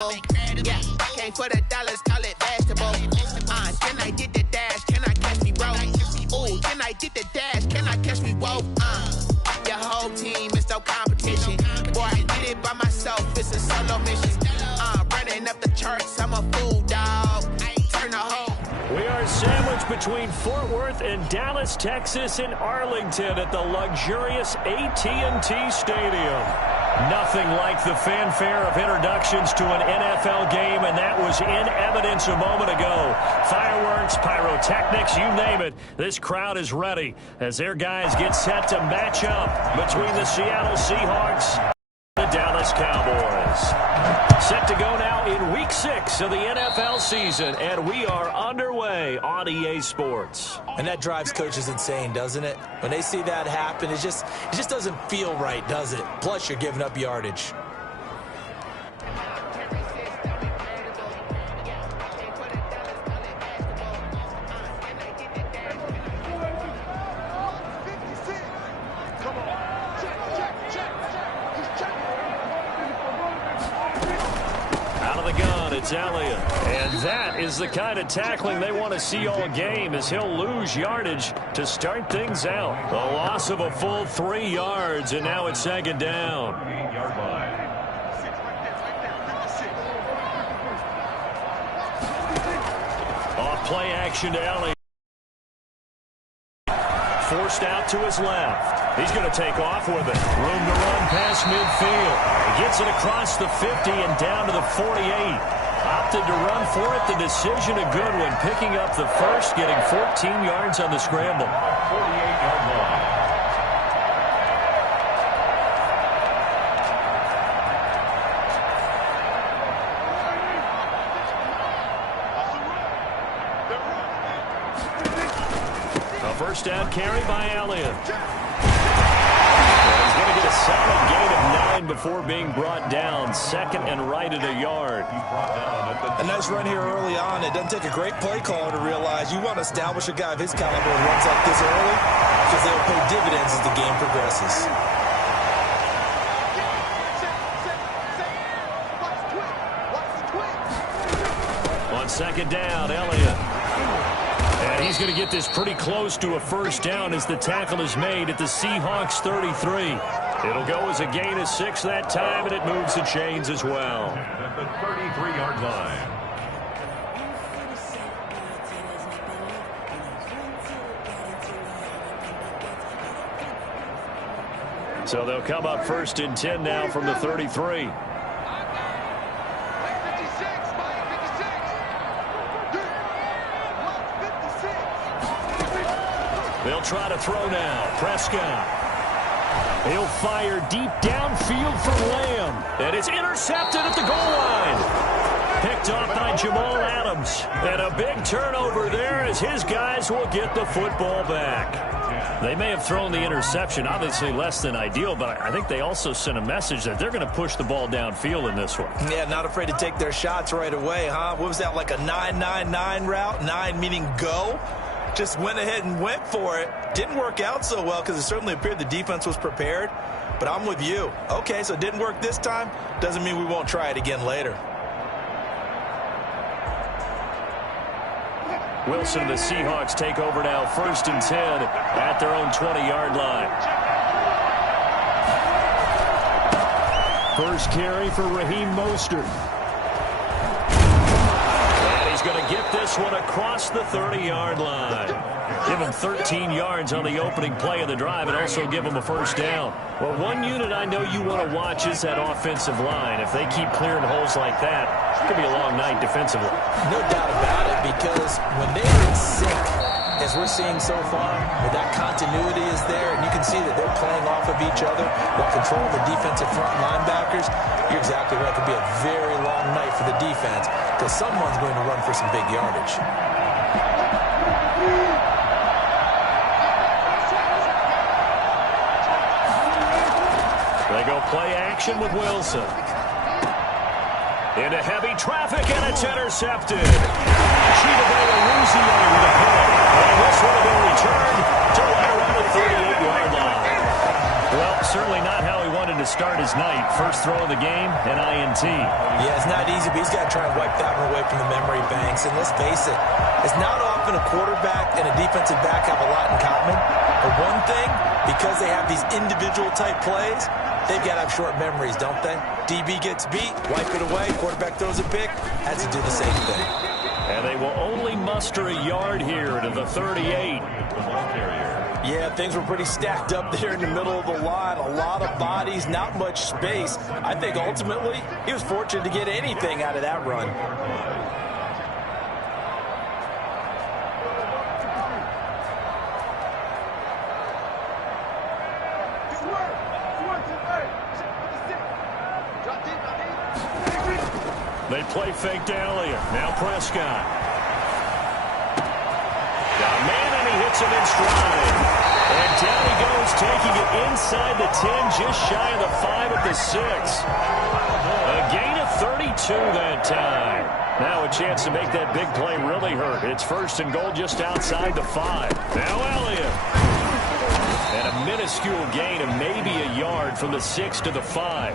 Yeah, came for the dollars, call it basketball. Can I get the dash? Can I catch me, bro? Ooh, can I get the dash? Can I catch me, whoa? Your whole team is no competition. Boy, I did it by myself, it's a solo mission. Running up the charts, I'm a fool, dog. Turn the whole. We are sandwiched between Fort Worth and Dallas, Texas, and Arlington at the luxurious AT&T Stadium. Nothing like the fanfare of introductions to an NFL game, and that was in evidence a moment ago. Fireworks, pyrotechnics, you name it. This crowd is ready as their guys get set to match up between the Seattle Seahawks and the Dallas Cowboys. Set to go now in Week 6 of the NFL season, and we are underway on EA Sports. And that drives coaches insane, doesn't it? When they see that happen, it just doesn't feel right, does it? Plus, you're giving up yardage. It's Elliott. And that is the kind of tackling they want to see all game, as he'll lose yardage to start things out. The loss of a full 3 yards, and now it's second down. Off play action to Elliott. Forced out to his left. He's going to take off with it. Room to run past midfield. He gets it across the 50 and down to the 48. Opted to run for it. The decision a good one. Picking up the first, getting 14 yards on the scramble. 48-yard line. A first down carry by Elliott. He's going to get a solid gain of 9 before being brought down. Second and right at a yard. A nice run here early on. It doesn't take a great play caller to realize you want to establish a guy of his caliber who runs like this early, because they'll pay dividends as the game progresses. On second down, Elliott. And he's going to get this pretty close to a first down as the tackle is made at the Seahawks 33. It'll go as a gain of 6 that time, and it moves the chains as well. At the 33-yard line. So they'll come up first and 10 now from the 33. They'll try to throw now. Prescott. He'll fire deep downfield for Lamb. And it's intercepted at the goal line. Picked off by Jamal Adams. And a big turnover there as his guys will get the football back. They may have thrown the interception, obviously less than ideal, but I think they also sent a message that they're going to push the ball downfield in this one. Yeah, not afraid to take their shots right away, huh? What was that, like a 9-9-9 route? 9 meaning go? Just went ahead and went for it. Didn't work out so well because it certainly appeared the defense was prepared. But I'm with you. Okay, so it didn't work this time. Doesn't mean we won't try it again later. Wilson and the Seahawks take over now, first and 10 at their own 20-yard line. First carry for Raheem Mostert. And he's going to get this one across the 30-yard line. Give him 13 yards on the opening play of the drive and also give him a first down. Well, one unit I know you want to watch is that offensive line. If they keep clearing holes like that, it's going to be a long night defensively. No doubt about it, because when they are in sync, as we're seeing so far, where that continuity is there, and you can see that they're playing off of each other while controlling the defensive front linebackers, you're exactly right. It could be a very long night for the defense because someone's going to run for some big yardage. They go play action with Wilson. Into heavy traffic, and it's intercepted. Chidobe Awuzie with a pick. And this one will be returned to right around the 38-yard line. Well, certainly not how he wanted to start his night. First throw of the game, an INT. Yeah, it's not easy, but he's got to try and wipe that one away from the memory banks. And let's face it, it's not often a quarterback and a defensive back have a lot in common. But one thing, because they have these individual type plays, they've got to have short memories, don't they? DB gets beat, wipe it away, quarterback throws a pick, has to do the same thing. And they will only muster a yard here to the 38. Yeah, things were pretty stacked up there in the middle of the line. A lot of bodies, not much space. I think ultimately he was fortunate to get anything out of that run. They play fake to Elliott. Now Prescott. Got a man, and he hits him in stride. And down he goes, taking it inside the 10, just shy of the 5 at the 6. A gain of 32 that time. Now a chance to make that big play really hurt. It's first and goal just outside the 5. Now Elliott. And a minuscule gain of maybe a yard from the 6 to the 5.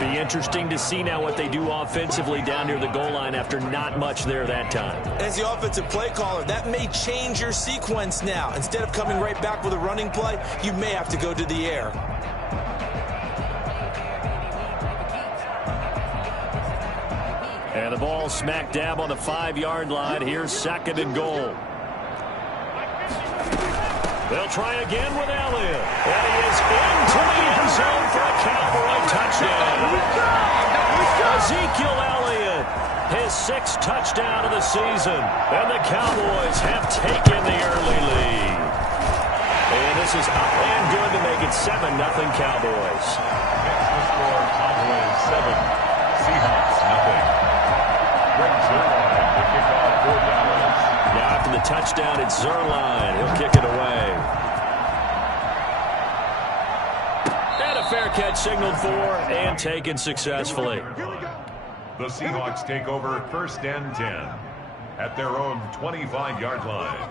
Be interesting to see now what they do offensively down near the goal line after not much there that time. As the offensive play caller, that may change your sequence now. Instead of coming right back with a running play, you may have to go to the air. And the ball smack dab on the 5-yard line. Here's second and goal. They'll try again with Elliott. And he is into the end zone for a Cowboy touchdown. Ezekiel Elliott, his 6th touchdown of the season. And the Cowboys have taken the early lead. And this is up and good to make it 7-0 Cowboys. Next to score, Cowboys 7, Seahawks nothing. Greg Zuerlein to kick off for Dallas. Now after the touchdown, it's Zuerlein. He'll kick it away. And a fair catch signaled for and taken successfully. The Seahawks take over first and 10 at their own 25-yard line.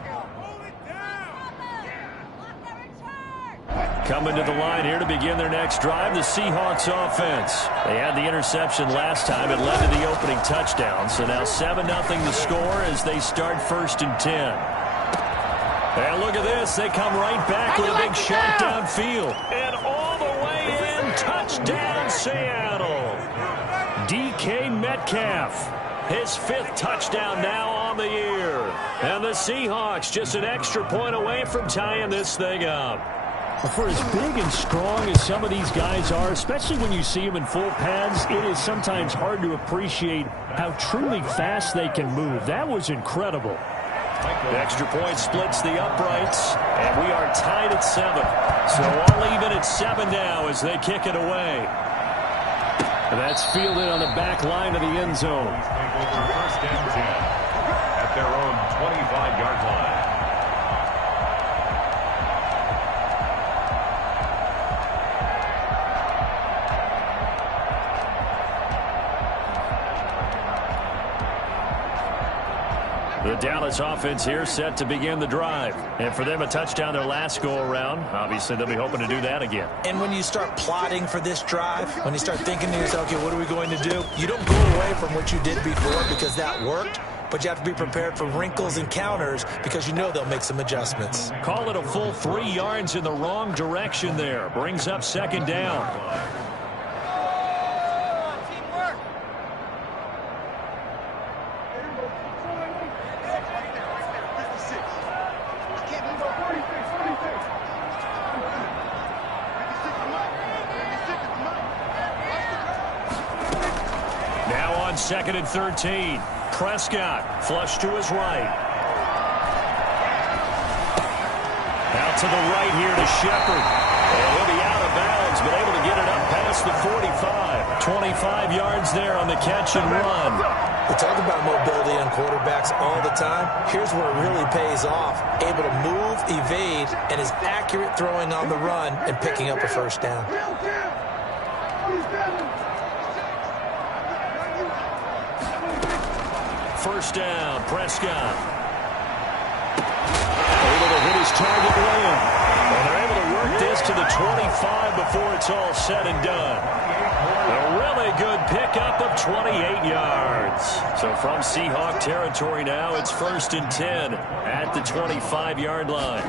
Coming to the line here to begin their next drive, the Seahawks offense. They had the interception last time. It led to the opening touchdown. So now 7-0 the score as they start first and 10. And look at this. They come right back with a big shot downfield. And all the way in, touchdown Seattle. DK Metcalf, his 5th touchdown now on the year. And the Seahawks just an extra point away from tying this thing up. For as big and strong as some of these guys are, especially when you see them in full pads, it is sometimes hard to appreciate how truly fast they can move. That was incredible. The extra point splits the uprights, and we are tied at 7. So all even at 7 now as they kick it away. And that's fielded on the back line of the end zone. Take over first and 10 at their own 25-yard line. The Dallas offense here set to begin the drive. And for them, a touchdown their last go-around. Obviously, they'll be hoping to do that again. And when you start plotting for this drive, when you start thinking to yourself, okay, what are we going to do? You don't go away from what you did before because that worked, but you have to be prepared for wrinkles and counters because you know they'll make some adjustments. Call it a full 3 yards in the wrong direction there. Brings up second down. Second and 13. Prescott flush to his right. Out to the right here to Shepard. And he'll be out of bounds, but able to get it up past the 45. 25 yards there on the catch and run. We talk about mobility on quarterbacks all the time. Here's where it really pays off. Able to move, evade, and is accurate throwing on the run and picking up a first down. First down, Prescott. Able to hit his target limb. And they're able to work this to the the 25 before it's all said and done. A really good pickup of 28 yards. So from Seahawk territory now, it's 1st and 10 at the 25-yard line.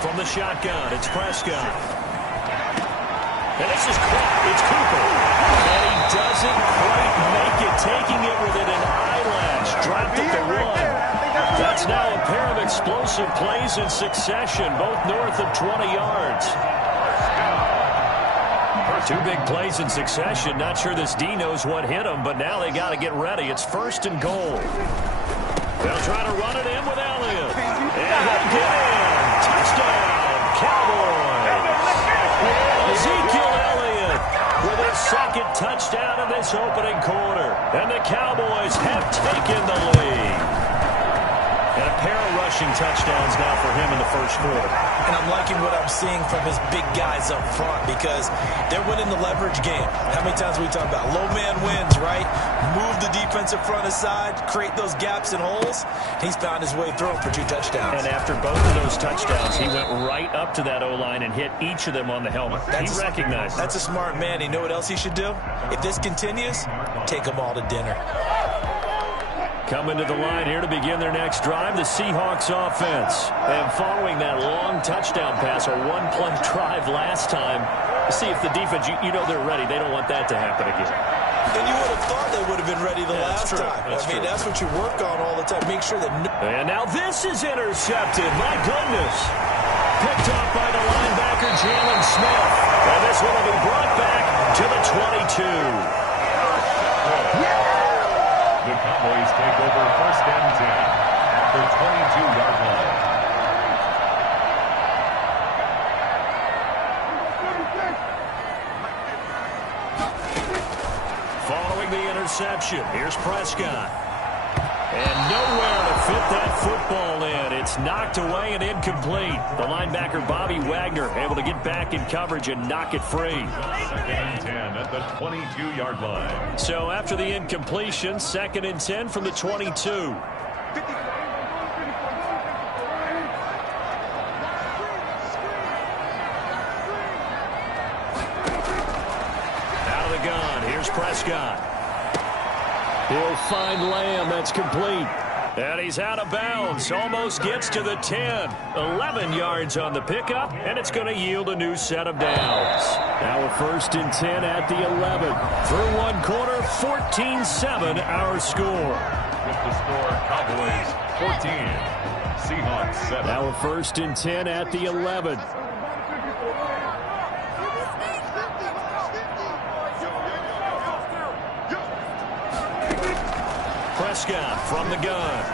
From the shotgun, it's Prescott. And this is caught. It's Cooper. And he doesn't quite make it, taking it within an eyelash. Dropped at the 1. That's now a pair of explosive plays in succession, both north of 20 yards. 2 big plays in succession. Not sure this D knows what hit him, but now they got to get ready. It's 1st and goal. They'll try to run it in with Elliott. And he'll get in. Touchdown, Cowboys. Ezekiel Elliott with his 2nd touchdown in this opening quarter. And the Cowboys have taken the lead. And a pair of rushing touchdowns now for him in the 1st quarter. And I'm liking what I'm seeing from his big guys up front because they're winning the leverage game. How many times we talk about low man wins, right? Move the defensive front aside, create those gaps and holes. He's found his way through for 2 touchdowns. And after both of those touchdowns, he went right up to that O-line and hit each of them on the helmet. He recognized it. That's a smart man. You know what else he should do? If this continues, take them all to dinner. Coming to the line here to begin their next drive, the Seahawks offense. And following that long touchdown pass, a 1-play drive last time, see if the defense, you know they're ready. They don't want that to happen again. And you would have thought they would have been ready the last time. That's what you work on all the time. Make sure that... And now this is intercepted. My goodness. Picked off by the linebacker, Jalen Smith. And this one will be brought back to the 22. The Cowboys take over 1st and 10 at the 22-yard line. Following the interception, here's Prescott. And nowhere to fit that football in. It's knocked away and incomplete. The linebacker, Bobby Wagner, able to get back in coverage and knock it free. 2nd and 10 at the 22-yard line. So after the incompletion, 2nd and 10 from the 22. Out of the gun, here's Prescott. He'll find Lamb. That's complete. And he's out of bounds. Almost gets to the 10. 11 yards on the pickup, and it's going to yield a new set of downs. Now a 1st and 10 at the 11. Through 1 quarter, 14-7 our score. With the score, Cowboys 14, Seahawks 7. Now a 1st and 10 at the 11. Prescott from the gun.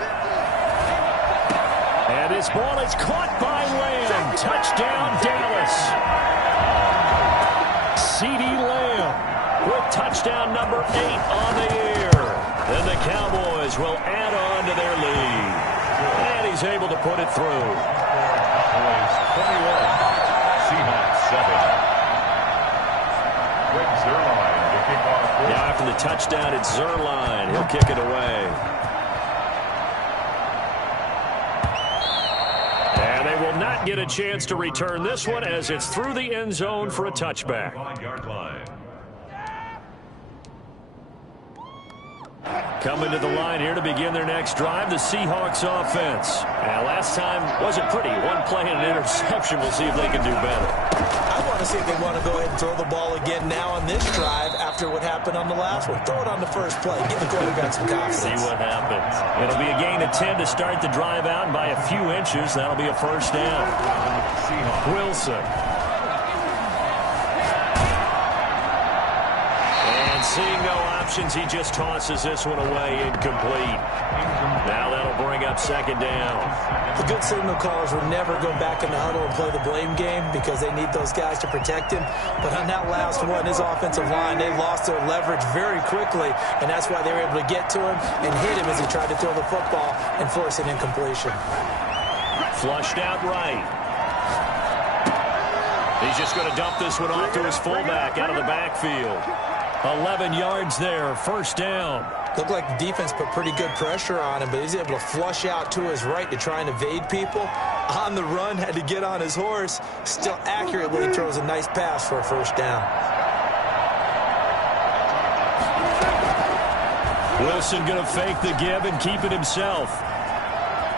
And his ball is caught by Lamb. Touchdown, Dallas. CeeDee Lamb with touchdown number 8 on the year. And the Cowboys will add on to their lead. And he's able to put it through. Cowboys 21, Seahawks 7. Greg Zuerlein to kick off. Now after the touchdown, it's Zuerlein. He'll kick it away. And they will not get a chance to return this one as it's through the end zone for a touchback. 5-yard line. Coming to the line here to begin their next drive, the Seahawks offense. Now, last time wasn't pretty. 1 play and an interception. We'll see if they can do better. I want to see if they want to go ahead and throw the ball again now on this drive after what happened on the last one. Throw it on the first play. Give the quarterback some confidence. See what happens. It'll be a gain of 10 to start the drive out, and by a few inches, that'll be a 1st down. Wilson. And seeing no options, he just tosses this one away, incomplete. Now that'll bring up 2nd down. The good signal callers will never go back in the huddle and play the blame game because they need those guys to protect him. But on that last one, his offensive line, they lost their leverage very quickly, and that's why they were able to get to him and hit him as he tried to throw the football and force an incompletion. Flushed out right. He's just going to dump this one off to his fullback out of the backfield. 11 yards there, 1st down. Looked like the defense put pretty good pressure on him, but he's able to flush out to his right to try and evade people. On the run, had to get on his horse. Still accurately throws a nice pass for a first down. Wilson going to fake the give and keep it himself.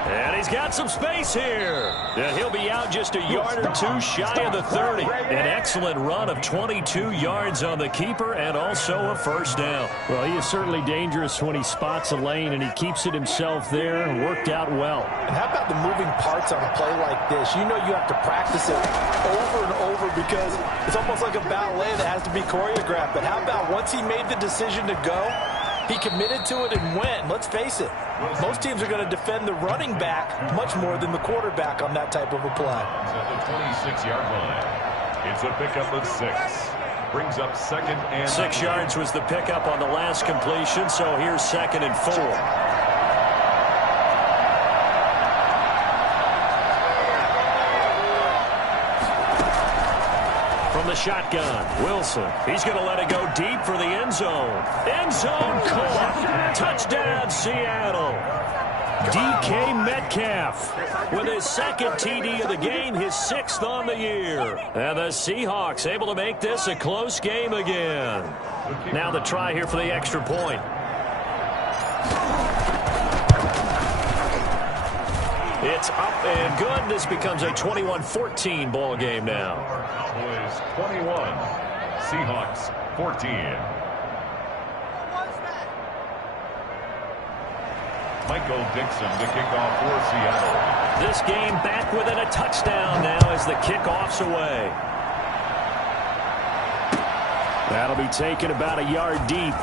And he's got some space here. And he'll be out just a yard or two shy of the 30. An excellent run of 22 yards on the keeper and also a first down. Well, he is certainly dangerous when he spots a lane, and he keeps it himself there and worked out well. And how about the moving parts on a play like this? You know you have to practice it over and over because it's almost like a ballet that has to be choreographed. But how about once he made the decision to go, he committed to it and went. Let's face it, most teams are going to defend the running back much more than the quarterback on that type of a play. At the 26-yard line, it's a pickup of 6. Brings up second and 6 yards was the pickup on the last completion, so here's 2nd and 4. From the shotgun, Wilson. He's going to let it go deep for the end zone. End zone caught. Touchdown, Seattle. DK Metcalf with his 2nd TD of the game, his 6th on the year. And the Seahawks able to make this a close game again. Now the try here for the extra point. It's up and good. This becomes a 21-14 ball game now. Cowboys 21, Seahawks 14. Michael Dixon to kick off for Seattle. This game back within a touchdown now as the kickoff's away. That'll be taken about a yard deep.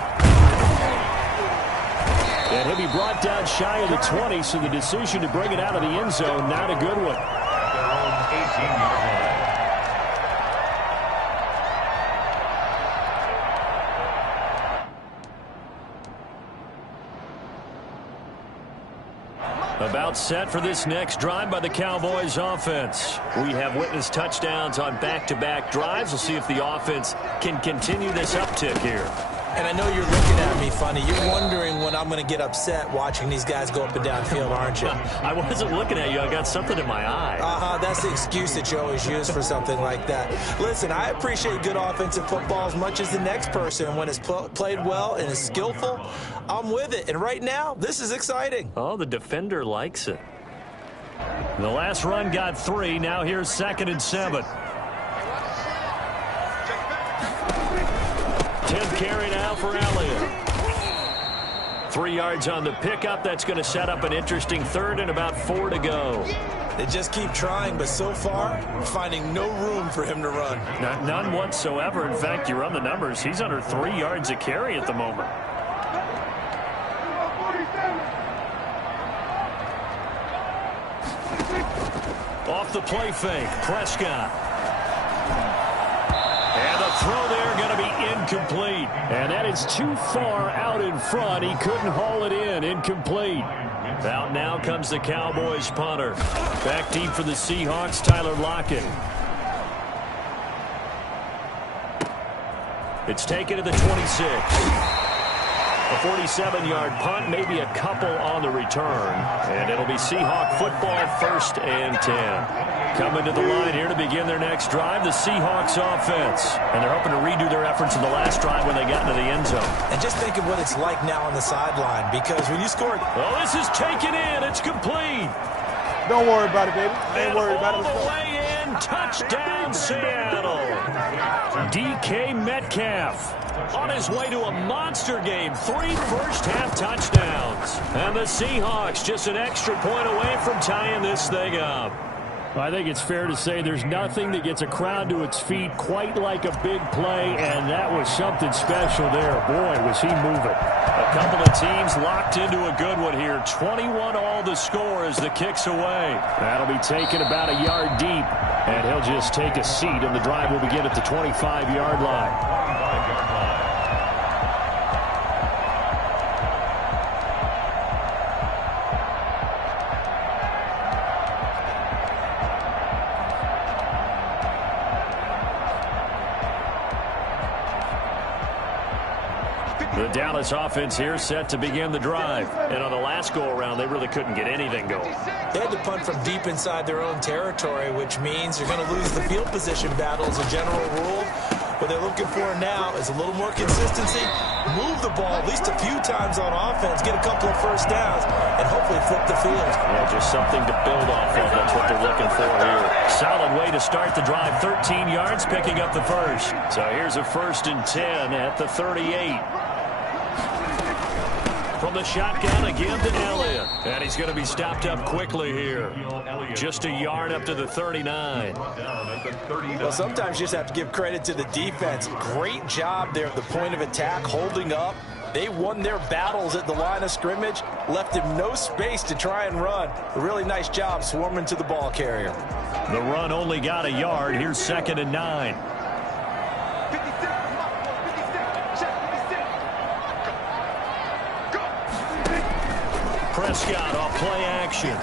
And he'll be brought down shy of the 20, so the decision to bring it out of the end zone, not a good one. At their own 18-yard line. About set for this next drive by the Cowboys offense. We have witnessed touchdowns on back-to-back drives. We'll see if the offense can continue this uptick here. And I know you're looking at me funny. You're wondering when I'm going to get upset watching these guys go up and down field, aren't you? I wasn't looking at you. I got something in my eye. That's the excuse that you always use for something like that. Listen, I appreciate good offensive football as much as the next person. When it's played well and is skillful, I'm with it. And right now, this is exciting. Oh, the defender likes it. The last run got 3. Now here's 2nd and 7. 10th carry now for Elliott. 3 yards on the pickup. That's going to set up an interesting 3rd and about 4 to go. They just keep trying, but so far, finding no room for him to run. None whatsoever. In fact, you run the numbers. He's under 3 yards a carry at the moment. Off the play fake, Prescott. And the throw there going to be incomplete. And that is too far out in front. He couldn't haul it in. Incomplete. Out now comes the Cowboys punter. Back deep for the Seahawks, Tyler Lockett. It's taken to the 26. A 47-yard punt, maybe a couple on the return. And it'll be Seahawk football, 1st and 10. Coming to the line here to begin their next drive, the Seahawks offense. And they're hoping to redo their efforts in the last drive when they got into the end zone. And just think of what it's like now on the sideline, because when you score... Well, this is taken in. It's complete. Don't worry about it, baby. Ain't worried about it. All the way in. Touchdown, Seattle. DK Metcalf on his way to a monster game. 3 first-half touchdowns. And the Seahawks just an extra point away from tying this thing up. I think it's fair to say there's nothing that gets a crowd to its feet quite like a big play, and that was something special there. Boy, was he moving. A couple of teams locked into a good one here. 21 all the score as the kick's away. That'll be taken about a yard deep, and he'll just take a seat, and the drive will begin at the 25-yard line. The Dallas offense here set to begin the drive. And on the last go-around, they really couldn't get anything going. They had to punt from deep inside their own territory, which means you're going to lose the field position battle as a general rule. What they're looking for now is a little more consistency, move the ball at least a few times on offense, get a couple of first downs, and hopefully flip the field. Yeah, just something to build off of. That's what they're looking for here. Solid way to start the drive. 13 yards, picking up the first. So here's a 1st and 10 at the 38. From the shotgun again to Elliott. And he's going to be stopped up quickly here. Just a yard up to the 39. Well, sometimes you just have to give credit to the defense. Great job there at the point of attack, holding up. They won their battles at the line of scrimmage, left him no space to try and run. A really nice job swarming to the ball carrier. The run only got a yard. Here's 2nd and 9. Prescott off play action.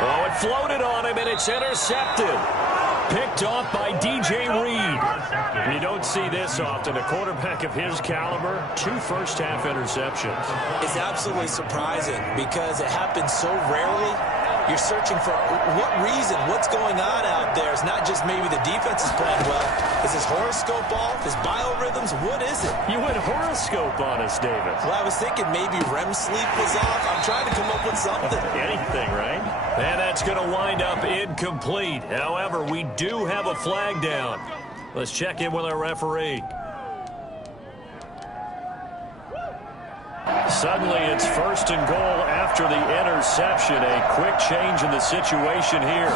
Oh, it floated on him, and it's intercepted. Picked off by DJ Reed. You don't see this often. A quarterback of his caliber, 2 first-half interceptions. It's absolutely surprising because it happens so rarely. You're searching for what reason, what's going on out there. It's not just maybe the defense is playing well. Is his horoscope off? His biorhythms? What is it? You went horoscope on us, David. Well, I was thinking maybe REM sleep was off. I'm trying to come up with something. Anything, right? And that's going to wind up incomplete. However, we do have a flag down. Let's check in with our referee. Suddenly, it's 1st and goal after the interception. A quick change in the situation here.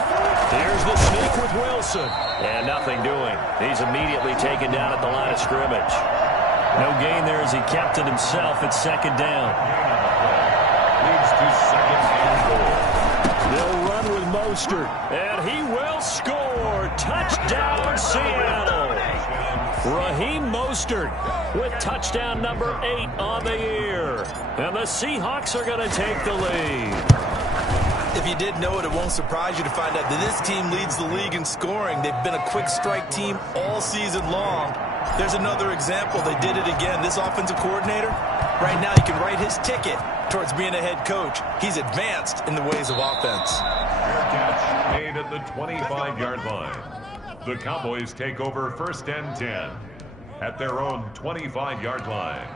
Here's the sneak with Wilson. And nothing doing. He's immediately taken down at the line of scrimmage. No gain there as he kept it himself at 2nd down. Leads to 2nd and goal. They'll run with Mostert. And he will score. Touchdown, Seattle. Raheem Mostert with touchdown number 8 on the year. And the Seahawks are going to take the lead. If you did know it, it won't surprise you to find out that this team leads the league in scoring. They've been a quick strike team all season long. There's another example. They did it again. This offensive coordinator, right now, he can write his ticket towards being a head coach. He's advanced in the ways of offense. Fair catch made at the 25-yard line. The Cowboys take over 1st and 10 at their own 25-yard line.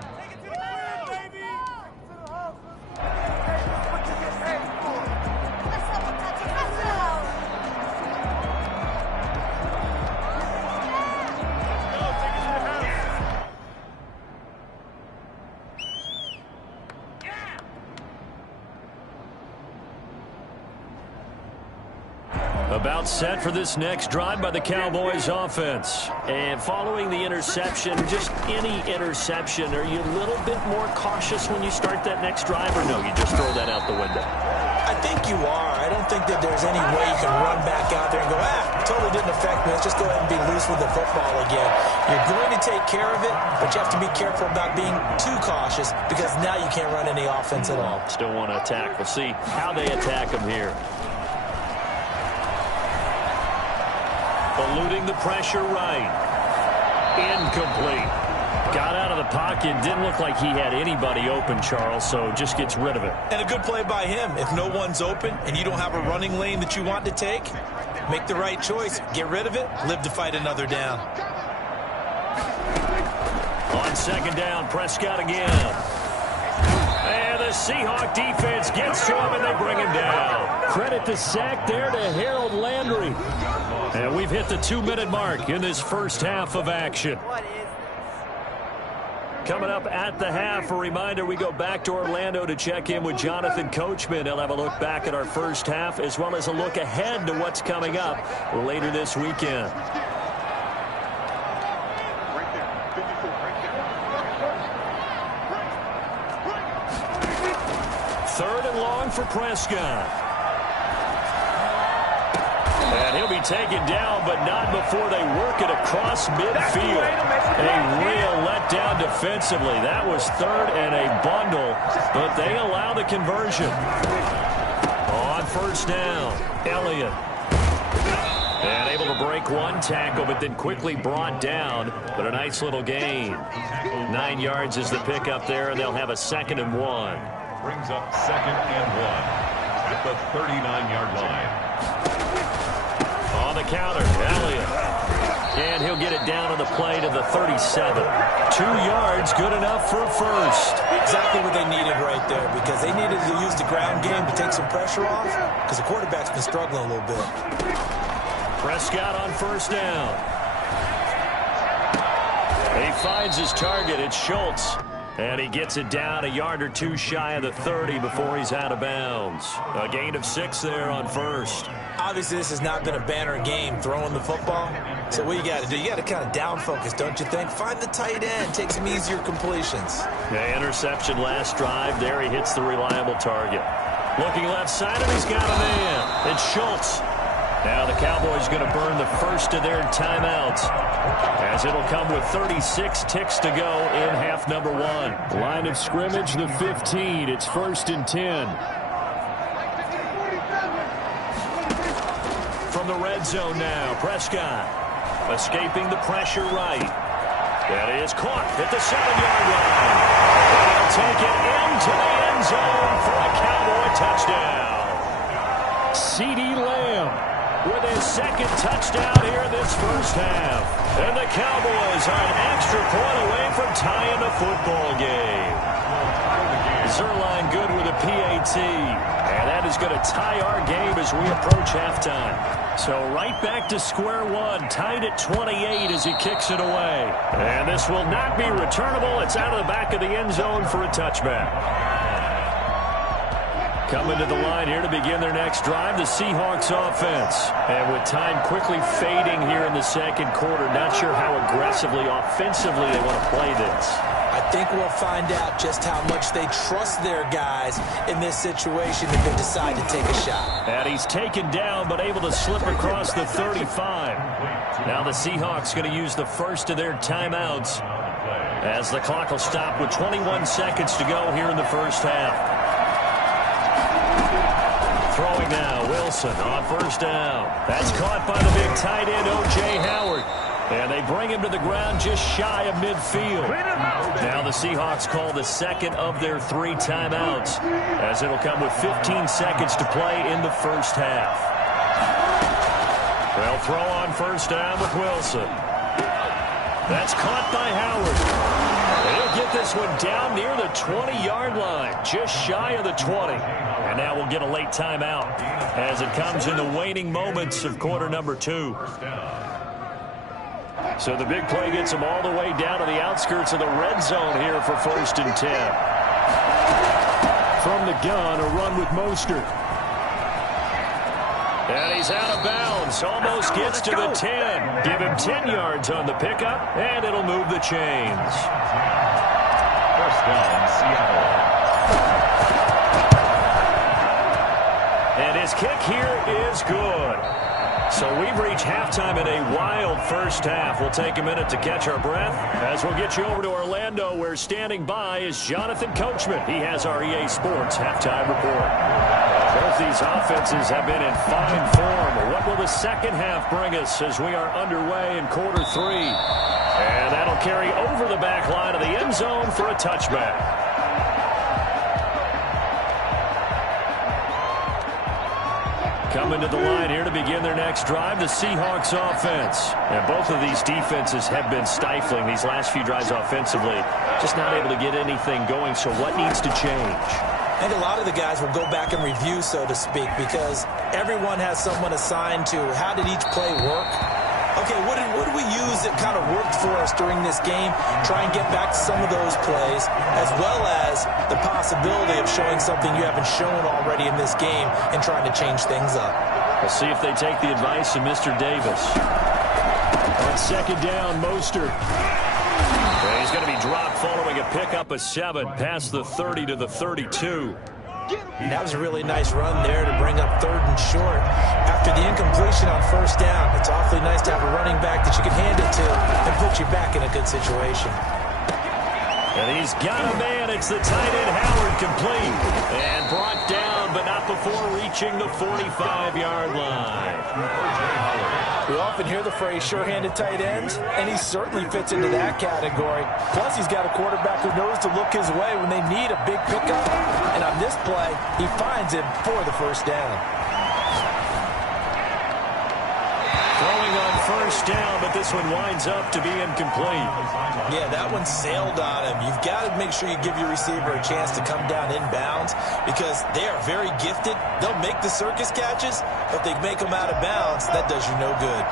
About set for this next drive by the Cowboys offense. And following the interception, just any interception, are you a little bit more cautious when you start that next drive, or no, you just throw that out the window? I think you are. I don't think that there's any way you can run back out there and go, totally didn't affect me. Let's just go ahead and be loose with the football again. You're going to take care of it, but you have to be careful about being too cautious because now you can't run any offense at all. Still want to attack. We'll see how they attack them here. Eluding the pressure right. Incomplete. Got out of the pocket. Didn't look like he had anybody open, Charles, so just gets rid of it. And a good play by him. If no one's open and you don't have a running lane that you want to take, make the right choice. Get rid of it. Live to fight another down. On 2nd down, Prescott again. And the Seahawk defense gets to him, and they bring him down. Credit the sack there to Harold Landry. And we've hit the 2-minute mark in this first half of action. Coming up at the half, a reminder, we go back to Orlando to check in with Jonathan Coachman. He'll have a look back at our first half as well as a look ahead to what's coming up later this weekend. Third and long for Prescott. And he'll be taken down, but not before they work it across midfield. A real letdown defensively. That was 3rd and a bundle, but they allow the conversion. On 1st down, Elliott. And able to break one tackle, but then quickly brought down. But a nice little gain. 9 yards is the pickup there, and they'll have a 2nd and 1. Brings up 2nd and 1 at the 39-yard line. On the counter, Elliott. And he'll get it down on the play to the 37. 2 yards, good enough for a first. Exactly what they needed right there, because they needed to use the ground game to take some pressure off, because the quarterback's been struggling a little bit. Prescott on first down. He finds his target. It's Schultz. And he gets it down a yard or two shy of the 30 before he's out of bounds. A gain of 6 there on first. Obviously, this has not been a banner game throwing the football. So what you got to do, you got to kind of down focus, don't you think? Find the tight end, take some easier completions. The interception last drive. There he hits the reliable target. Looking left side, and he's got a man. It's Schultz. Now the Cowboys going to burn the first of their timeouts, as it'll come with 36 ticks to go in half number 1. Line of scrimmage, the 15. It's 1st and 10. From the red zone now, Prescott escaping the pressure right. That is caught at the 7-yard line. They'll take it into the end zone for a Cowboy touchdown. CeeDee Lamb with his 2nd touchdown here this first half. And the Cowboys are an extra point away from tying the football game. Zerline good with a PAT. And that is going to tie our game as we approach halftime. So right back to square one, tied at 28 as he kicks it away. And this will not be returnable. It's out of the back of the end zone for a touchback. Coming to the line here to begin their next drive, the Seahawks offense. And with time quickly fading here in the 2nd quarter, not sure how aggressively, offensively they want to play this. I think we'll find out just how much they trust their guys in this situation if they decide to take a shot. And he's taken down but able to slip across the 35. Now the Seahawks going to use the first of their timeouts as the clock will stop with 21 seconds to go here in the first half. Throwing now, Wilson on first down. That's caught by the big tight end, O.J. Howard. And they bring him to the ground just shy of midfield. Now the Seahawks call the 2nd of their 3 timeouts, as it'll come with 15 seconds to play in the first half. They'll throw on first down with Wilson. That's caught by Howard. He'll get this one down near the 20-yard line, just shy of the 20. And now we'll get a late timeout as it comes in the waning moments of quarter number 2. So the big play gets them all the way down to the outskirts of the red zone here for 1st and 10. From the gun, a run with Mostert. And he's out of bounds. Almost gets to the 10. Give him 10 yards on the pickup, and it'll move the chains. First down, Seattle. And his kick here is good. So we've reached halftime in a wild first half. We'll take a minute to catch our breath as we'll get you over to Orlando, where standing by is Jonathan Coachman. He has our EA Sports halftime report. Both these offenses have been in fine form. What will the second half bring us as we are underway in quarter 3? And that'll carry over the back line of the end zone for a touchback. Coming to the line here to begin their next drive, the Seahawks offense. And both of these defenses have been stifling these last few drives offensively. Just not able to get anything going, so what needs to change? I think a lot of the guys will go back and review, so to speak, because everyone has someone assigned to how did each play work. Okay, what did we use that kind of worked for us during this game? Try and get back to some of those plays, as well as the possibility of showing something you haven't shown already in this game and trying to change things up. We'll see if they take the advice of Mr. Davis. On 2nd down, Mostert. He's going to be dropped following a pickup of 7 past the 30 to the 32. That was a really nice run there to bring up 3rd and short. After the incompletion on first down, it's awfully nice to have a running back that you can hand it to and put you back in a good situation. And he's got a man. It's the tight end Howard, complete and brought down but not before reaching the 45-yard line. We often hear the phrase sure-handed tight ends, and he certainly fits into that category. Plus, he's got a quarterback who knows to look his way when they need a big pickup. And on this play, he finds him for the first down. Throwing on first down, but this one winds up to be incomplete. Yeah, that one sailed on him. You've got to make sure you give your receiver a chance to come down inbounds because they are very gifted. They'll make the circus catches, but they make them out of bounds. That does you no good.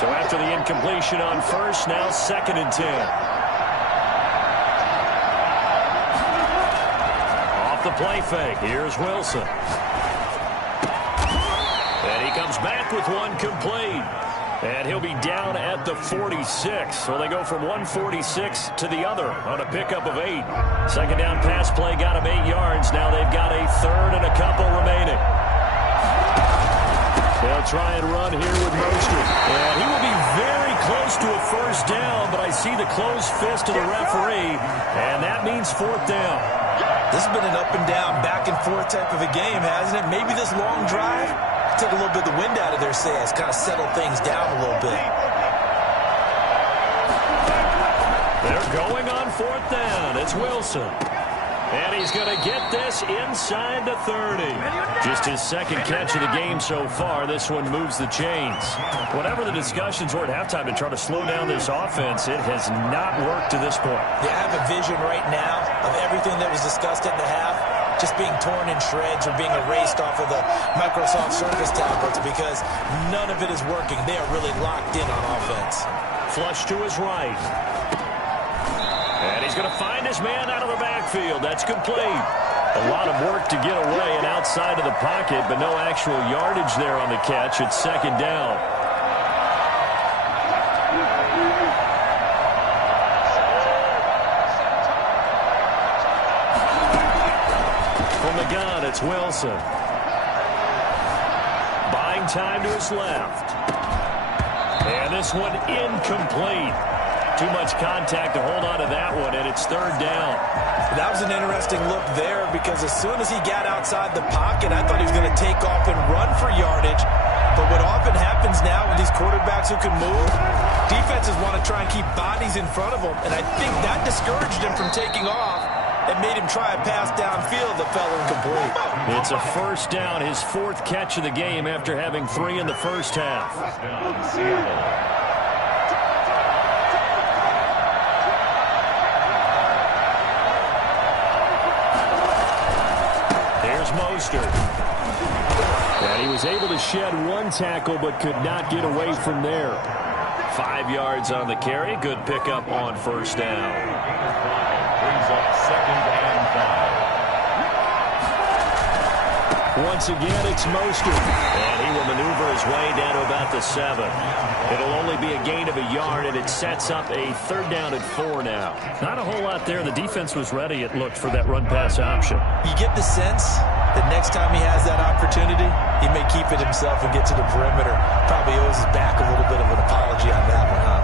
So after the incompletion on first, now 2nd and 10. Off the play fake, here's Wilson. And he comes back with one complete. And he'll be down at the 46. So they go from 146 to the other on a pickup of 8. Second down pass play got him 8 yards. Now they've got a third and a couple remaining. They'll try and run here with Mostert. And he will be very close to a first down, but I see the closed fist of the referee, and that means 4th down. This has been an up and down, back and forth type of a game, hasn't it? Maybe this long drive took a little bit of the wind out of their sails, kind of settled things down a little bit. They're going on 4th down. It's Wilson. And he's going to get this inside the 30. Just his second catch of the game so far. This one moves the chains. Whatever the discussions were at halftime to try to slow down this offense, it has not worked to this point. Yeah, I have a vision right now of everything that was discussed at the half just being torn in shreds or being erased off of the Microsoft Surface tablets because none of it is working. They are really locked in on offense. Flush to his right. And he's going to find his man out of the backfield. That's complete. A lot of work to get away and outside of the pocket, but no actual yardage there on the catch. It's 2nd down. From the gun, it's Wilson. Buying time to his left. And this one incomplete. Too much contact to hold on to that one, and it's 3rd down. That was an interesting look there because as soon as he got outside the pocket, I thought he was going to take off and run for yardage. But what often happens now with these quarterbacks who can move, defenses want to try and keep bodies in front of them, and I think that discouraged him from taking off and made him try a pass downfield that fell incomplete. It's a first down, his 4th catch of the game after having 3 in the first half. Mostert. And he was able to shed one tackle but could not get away from there. 5 yards on the carry. Good pickup on first down. Brings up 2nd and 5. Once again, it's Mostert. And he will maneuver his way down to about the 7. It'll only be a gain of a yard, and it sets up a 3rd down and 4 now. Not a whole lot there. The defense was ready, it looked, for that run-pass option. You get the sense that next time he has that opportunity, he may keep it himself and get to the perimeter. Probably owes his back a little bit of an apology on that one, huh?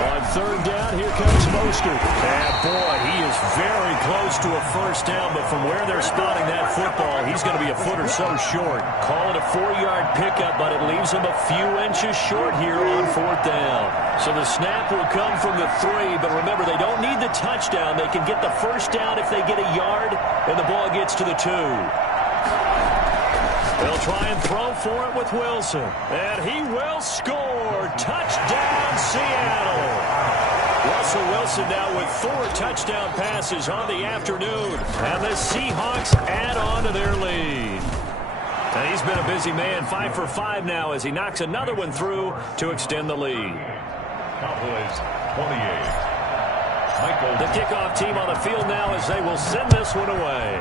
On 3rd down, here comes Mostert. And boy, he is very close to a first down, but from where they're spotting that football, he's going to be a foot or so short. Call it a 4-yard pickup, but it leaves him a few inches short here on 4th down. So the snap will come from the 3, but remember, they don't need the touchdown. They can get the first down if they get a yard, and the ball gets to the 2. They'll try and throw for it with Wilson, and he will score. Touchdown, Seattle. Russell Wilson now with 4 touchdown passes on the afternoon, and the Seahawks add on to their lead. And he's been a busy man, 5 for 5 now as he knocks another one through to extend the lead. Cowboys 28. Michael. The kickoff team on the field now as they will send this one away.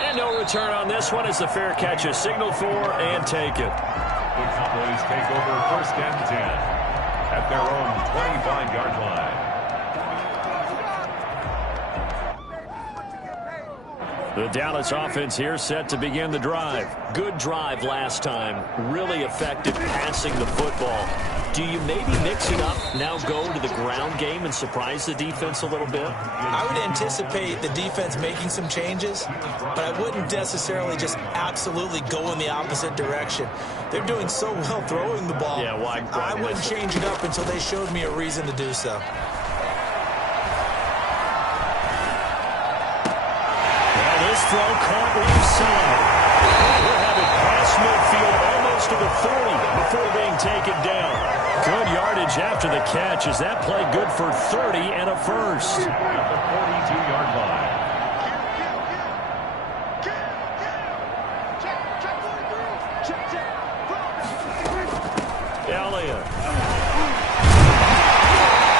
And no return on this one as the fair catch is signaled for and taken. The Cowboys take over 1st and 10 at their own 25-yard line. The Dallas offense here set to begin the drive. Good drive last time. Really effective passing the football. Do you maybe mix it up, now go to the ground game and surprise the defense a little bit? I would anticipate the defense making some changes, but I wouldn't necessarily just absolutely go in the opposite direction. They're doing so well throwing the ball. Yeah, why I wouldn't change it up until they showed me a reason to do so. Well, this throw caught left side. We'll have it past midfield almost to the 40 before being taken down. Good yardage after the catch. Is that play good for 30 and a first? At the 42-yard line. Elliott.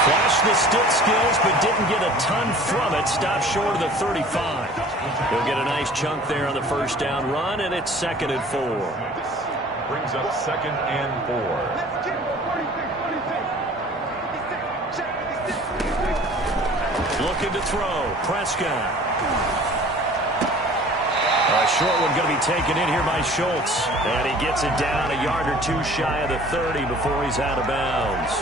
Flashed the stick skills, but didn't get a ton from it. Stopped short of the 35. He'll get a nice chunk there on the first down run, and it's 2nd and 4. Brings up 2nd and 4. Looking to throw. Prescott. A short one going to be taken in here by Schultz. And he gets it down a yard or two shy of the 30 before he's out of bounds.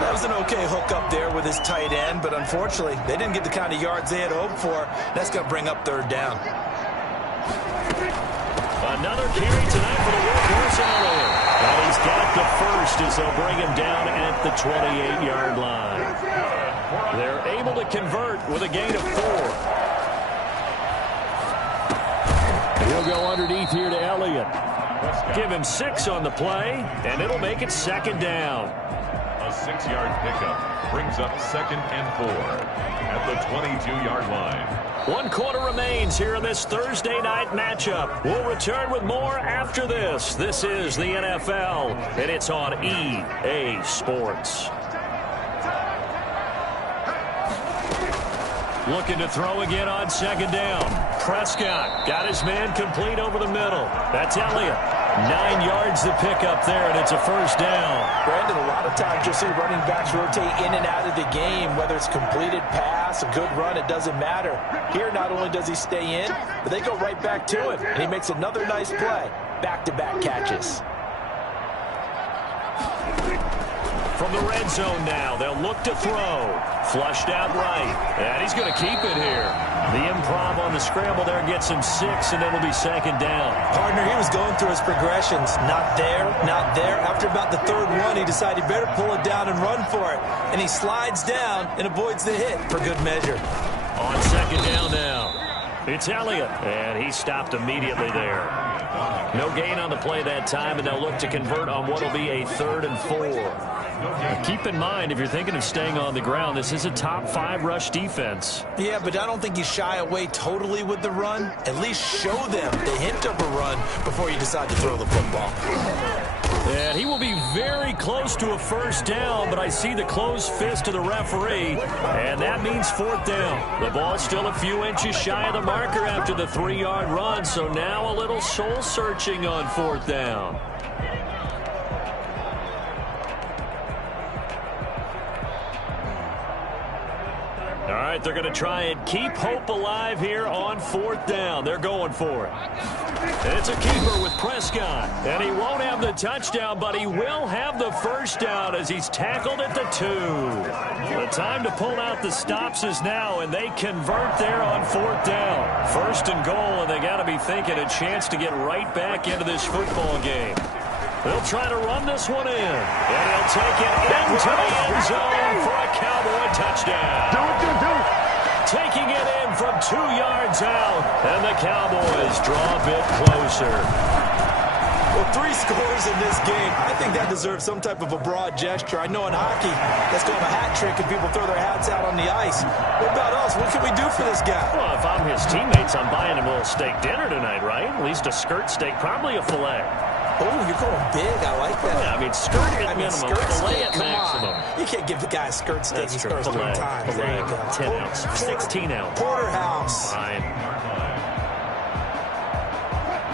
That was an okay hook up there with his tight end, but unfortunately, they didn't get the kind of yards they had hoped for. That's going to bring up 3rd down. Another carry tonight for the workhorse Elliott. And he's got the first as they'll bring him down at the 28-yard line. They're able to convert with a gain of 4. He'll go underneath here to Elliott. Give him 6 on the play, and it'll make it 2nd down. A 6-yard pickup brings up 2nd and 4 at the 22-yard line. 1 quarter remains here in this Thursday night matchup. We'll return with more after this. This is the NFL, and it's on EA Sports. Looking to throw again on 2nd down. Prescott got his man complete over the middle. That's Elliott. 9 yards to pick up there, and it's a first down. Brandon, a lot of times you'll see running backs rotate in and out of the game, whether it's completed pass, a good run, it doesn't matter. Here, not only does he stay in, but they go right back to him, and he makes another nice play. Back-to-back catches. From the red zone now, they'll look to throw. Flushed out right, and he's going to keep it here. The improv on the scramble there gets him 6, and it'll be 2nd down. Partner, he was going through his progressions. Not there, not there. After about the 3rd one, he decided he better pull it down and run for it. And he slides down and avoids the hit for good measure. On 2nd down now, it's Elliott, and he stopped immediately there. No gain on the play that time, and they'll look to convert on what will be a 3rd and 4. Now keep in mind, if you're thinking of staying on the ground, this is a top 5 rush defense. Yeah, but I don't think you shy away totally with the run. At least show them the hint of a run before you decide to throw the football. And he will be very close to a first down, but I see the closed fist of the referee, and that means 4th down. The ball's still a few inches shy of the marker after the 3-yard run, so now a little soul-searching on 4th down. All right, they're going to try and keep hope alive here on 4th down. They're going for it. It's a keeper with Prescott. And he won't have the touchdown, but he will have the first down as he's tackled at the 2. The time to pull out the stops is now, and they convert there on 4th down. 1st and goal, and they got to be thinking a chance to get right back into this football game. They'll try to run this one in, and he'll take it into the end zone for a Cowboy touchdown. Taking it in from 2 yards out, and the Cowboys draw a bit closer. Well, 3 scores in this game. I think that deserves some type of a broad gesture. I know in hockey, that's called a hat trick, and people throw their hats out on the ice. What about us? What can we do for this guy? Well, if I'm his teammates, I'm buying him a little steak dinner tonight, right? At least a skirt steak, probably a filet. Oh, you're going big. I like that. Yeah, I mean, skirt at minimum, filet at maximum. You can't give the guy a skirt steak. That's He true. scores 3 times. There you go. 10 ounce, 16 ounce. Porterhouse. Fine.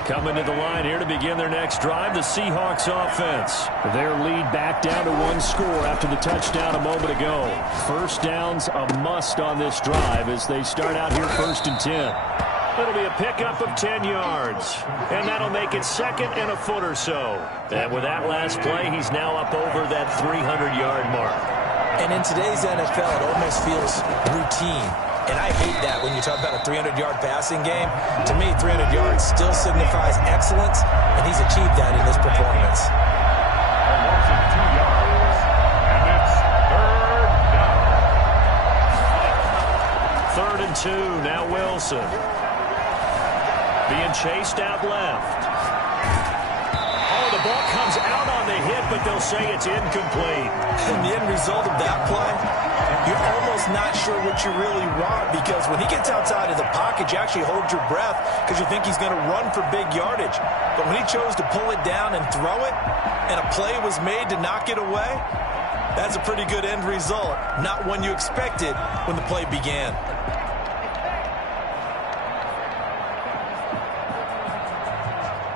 Coming to the line here to begin their next drive, the Seahawks offense. Their lead back down to 1 score after the touchdown a moment ago. First down's a must on this drive as they start out here 1st and 10. It'll be a pickup of 10 yards. And that'll make it 2nd and a foot or so. And with that last play, he's now up over that 300-yard mark. And in today's NFL, it almost feels routine. And I hate that when you talk about a 300-yard passing game. To me, 300 yards still signifies excellence, and he's achieved that in this performance. A loss of 2 yards, and it's 3rd down. 3rd and 2, now Wilson. Being chased out left. Oh, the ball comes out on the hit, but they'll say it's incomplete. And the end result of that play, you're almost not sure what you really want, because when he gets outside of the pocket, you actually hold your breath because you think he's going to run for big yardage. But when he chose to pull it down and throw it, and a play was made to knock it away, that's a pretty good end result. Not one you expected when the play began.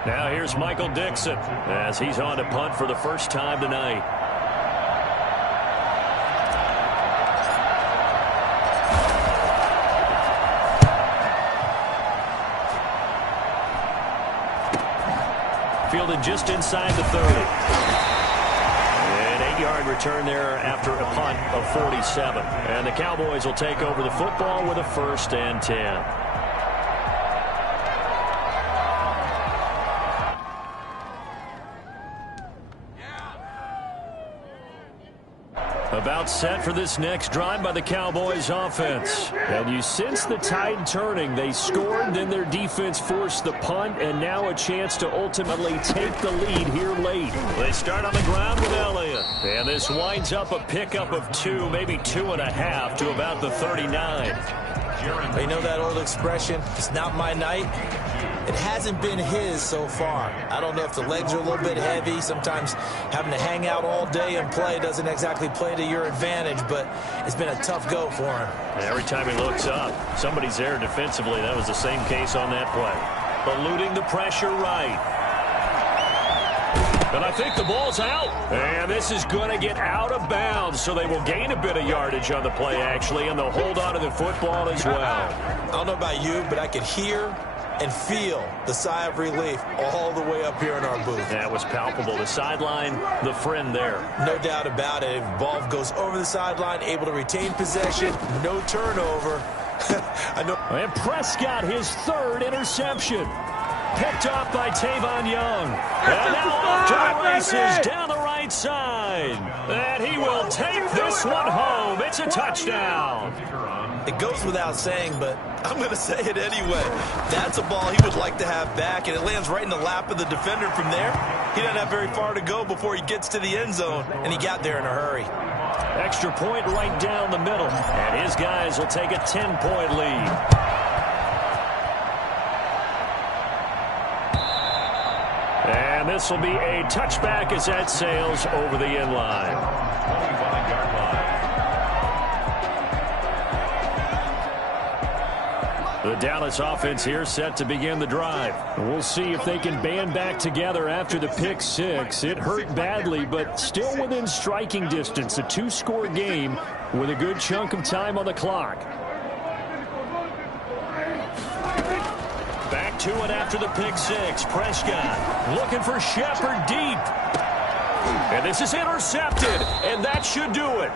Now here's Michael Dixon as he's on to punt for the first time tonight. Fielded just inside the 30. An 8-yard return there after a punt of 47. And the Cowboys will take over the football with a 1st and 10. About set for this next drive by the Cowboys offense. And you sense the tide turning. They scored, then their defense forced the punt, and now a chance to ultimately take the lead here late. They start on the ground with Elliott. And this winds up a pickup of 2, maybe 2.5 to about the 39. You know that old expression, it's not my night? It hasn't been his so far. I don't know if the legs are a little bit heavy. Sometimes having to hang out all day and play doesn't exactly play to your advantage, but it's been a tough go for him. Every time he looks up, somebody's there defensively. That was the same case on that play. Eluding the pressure right. And I think the ball's out. And this is going to get out of bounds, so they will gain a bit of yardage on the play, actually, and they'll hold on to the football as well. I don't know about you, but I could hear and feel the sigh of relief all the way up here in our booth. That was palpable. The sideline, the friend there. No doubt about it. If the ball goes over the sideline, able to retain possession, no turnover. I know. And Prescott, his 3rd interception. Picked off by Tavon Young. And now off to the races down the right side. And he will take this one home. It's a touchdown. It goes without saying, but I'm going to say it anyway. That's a ball he would like to have back, and it lands right in the lap of the defender from there. He doesn't have very far to go before he gets to the end zone, and he got there in a hurry. Extra point right down the middle, and his guys will take a 10-point lead. And this will be a touchback as that sails over the end line. 25-yard line. The Dallas offense here set to begin the drive. We'll see if they can band back together after the pick 6. It hurt badly, but still within striking distance. A 2-score game with a good chunk of time on the clock. Back to it after the pick 6. Prescott looking for Shepard deep. And this is intercepted, and that should do it.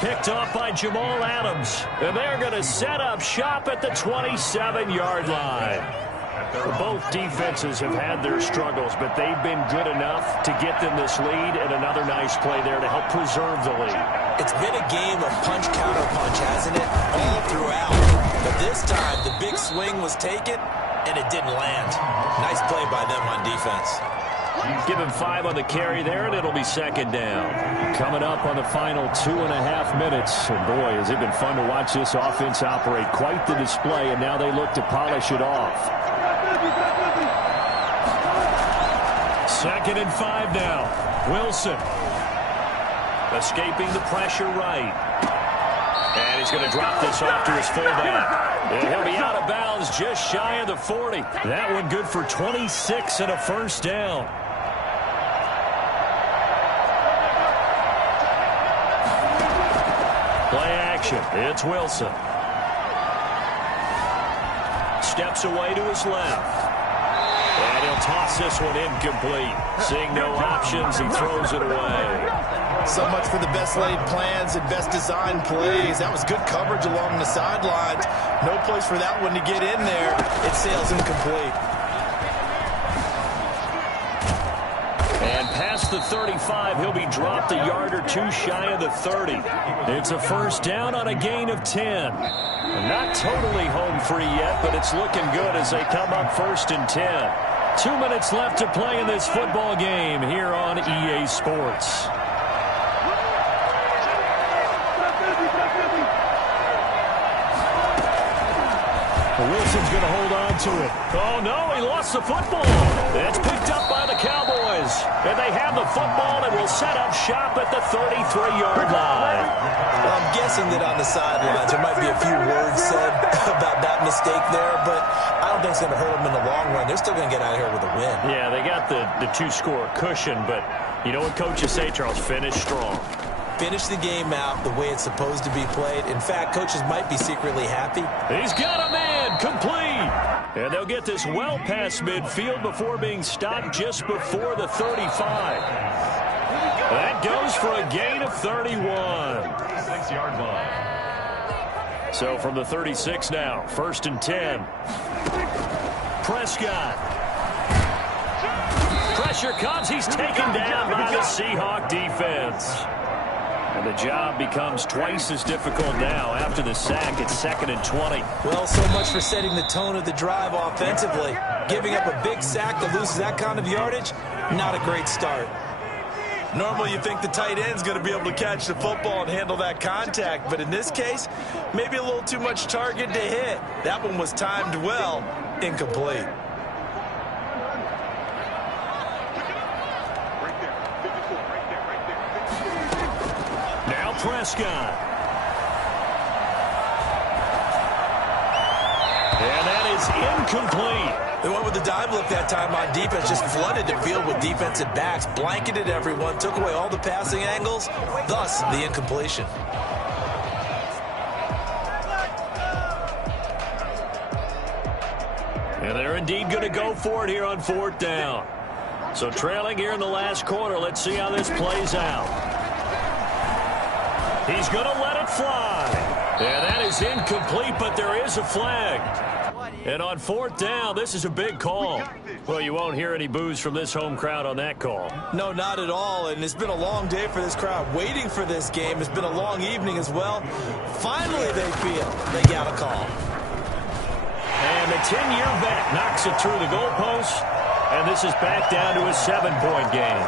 Picked off by Jamal Adams. And they're going to set up shop at the 27-yard line. Both defenses have had their struggles, but they've been good enough to get them this lead, and another nice play there to help preserve the lead. It's been a game of punch, counter punch, hasn't it? All throughout. But this time, the big swing was taken, and it didn't land. Nice play by them on defense. Give him 5 on the carry there, and it'll be 2nd down. Coming up on the final 2.5 minutes. And boy, has it been fun to watch this offense operate. Quite the display, and now they look to polish it off. 2nd and 5 now. Wilson escaping the pressure right. And he's going to drop this off to his fullback. And he'll be out of bounds just shy of the 40. That one good for 26 and a 1st down. Play action. It's Wilson. steps away to his left. And he'll toss this one incomplete. Seeing no options, he throws it away. So much for the best laid plans and best designed plays. That was good coverage along the sidelines. No place for that one to get in there. It sails incomplete. And past the 35, he'll be dropped a yard or two shy of the 30. It's a first down on a gain of 10. Not totally home free yet, but it's looking good as they come up first and 10. 2 minutes left to play in this football game here on EA Sports. Wilson's going to hold on to it. Oh, no, he lost the football. It's picked up by the Cowboys. And they have the football and will set up shop at the 33-yard line. Well, I'm guessing that on the sidelines there might be a few words said about that mistake there, but I don't think it's going to hurt them in the long run. They're still going to get out of here with a win. Yeah, they got the two-score cushion, but you know what coaches say, Charles? Finish strong. Finish the game out the way it's supposed to be played. In fact, coaches might be secretly happy. He's got a man complete. And they'll get this well past midfield before being stopped just before the 35. That goes for a gain of 31. 6-yard line. So from the 36 now, first and 10. Prescott. Pressure comes. He's taken down by the Seahawk defense. And the job becomes twice as difficult now after the sack. It's 2nd and 20. Well, so much for setting the tone of the drive offensively. Giving up a big sack that loses that kind of yardage, not a great start. Normally, you think the tight end's going to be able to catch the football and handle that contact. But in this case, maybe a little too much target to hit. That one was timed well, incomplete. Prescott. And that is incomplete. They went with the dime look that time on defense, just flooded the field with defensive backs, blanketed everyone, took away all the passing angles, thus the incompletion. And they're indeed going to go for it here on 4th down. So trailing here in the last quarter, let's see how this plays out. He's going to let it fly. And that is incomplete, but there is a flag. And on 4th down, this is a big call. Well, you won't hear any boos from this home crowd on that call. No, not at all. And it's been a long day for this crowd waiting for this game. It's been a long evening as well. Finally, they feel they got a call. And the 10-year vet knocks it through the goalpost. And this is back down to a 7-point game.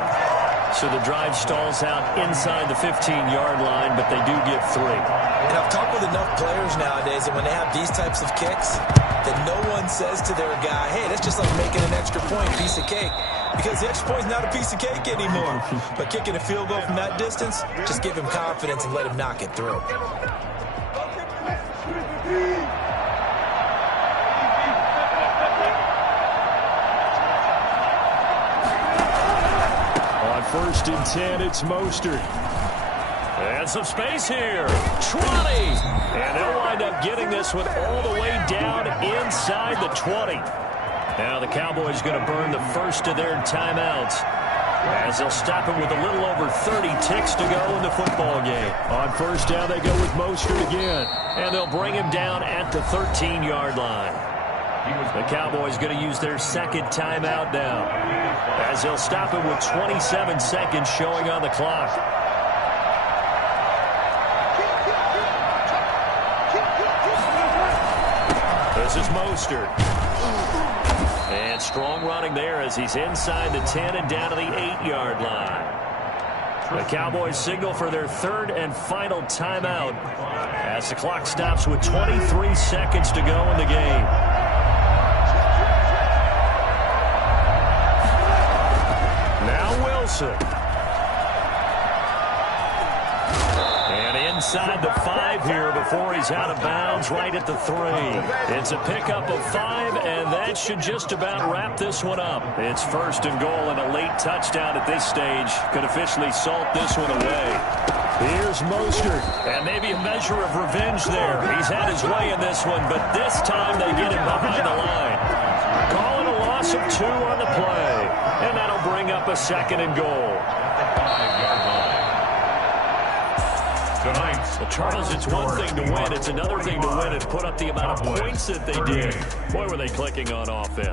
So the drive stalls out inside the 15-yard line, but they do get 3. And I've talked with enough players nowadays that when they have these types of kicks, that no one says to their guy, hey, that's just like making an extra point, piece of cake. Because the extra point's not a piece of cake anymore. But kicking a field goal from that distance, just give him confidence and let him knock it through. First and 10, it's Mostert. And some space here. 20. And they'll wind up getting this one all the way down inside the 20. Now the Cowboys going to burn the first of their timeouts as they'll stop it with a little over 30 ticks to go in the football game. On first down, they go with Mostert again. And they'll bring him down at the 13-yard line. The Cowboys going to use their second timeout now as they'll stop it with 27 seconds showing on the clock. This is Mostert. And strong running there as he's inside the 10 and down to the 8-yard line. The Cowboys signal for their third and final timeout as the clock stops with 23 seconds to go in the game. And inside the 5 here before he's out of bounds right at the 3. It's a pickup of 5, and that should just about wrap this one up. It's 1st and goal, and a late touchdown at this stage could officially salt this one away. Here's Mostert. And maybe a measure of revenge there. He's had his way in this one, but this time they get him behind the line. Calling a loss of 2 on the play. And that'll bring up a 2nd and goal. Well, Charles, it's one thing to win. It's another thing to win and put up the amount of points that they did. Boy, were they clicking on offense.